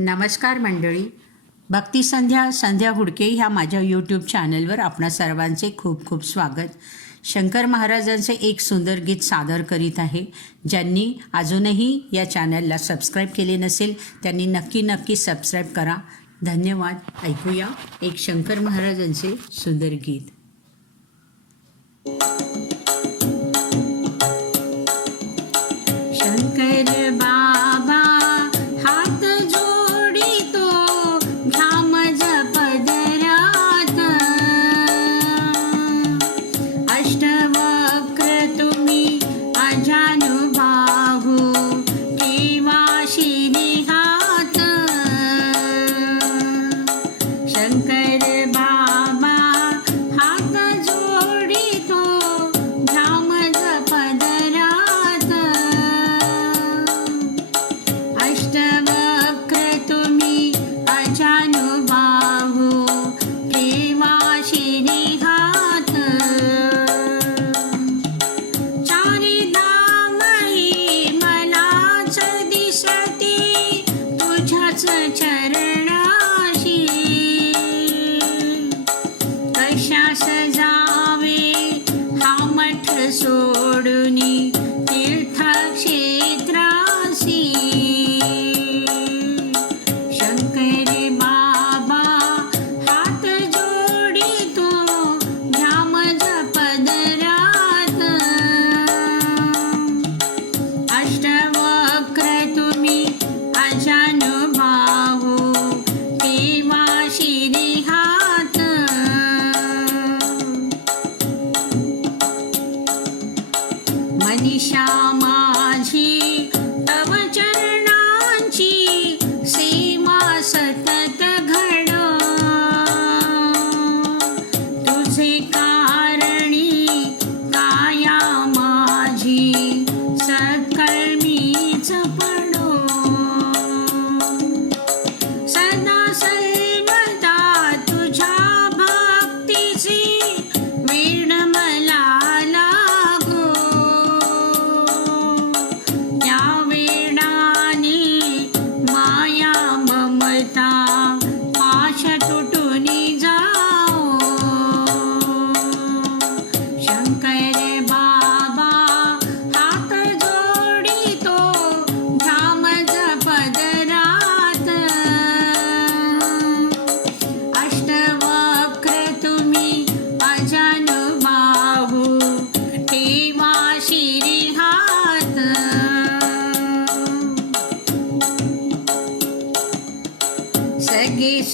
नमस्कार मंडळी. भक्ती संध्या संध्या हुडके ह्या माझ्या यूट्यूब चॅनलवर आपण सर्वांचे खूप खूप स्वागत. शंकर महाराजांचे एक सुंदर गीत सादर करीत आहे. ज्यांनी अजूनही या चॅनलला सबस्क्राईब केले नसेल त्यांनी नक्की नक्की सबस्क्राईब करा. धन्यवाद. ऐकूया एक शंकर महाराजांचे सुंदर गीत. चरणाशी कशा सजावे हा मठ सो 小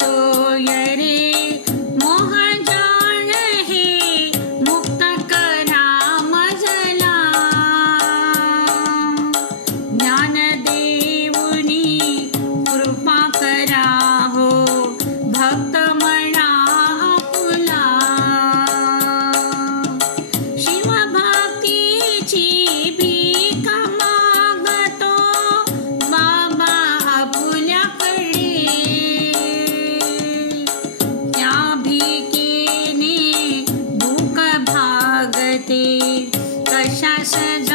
to Messenger.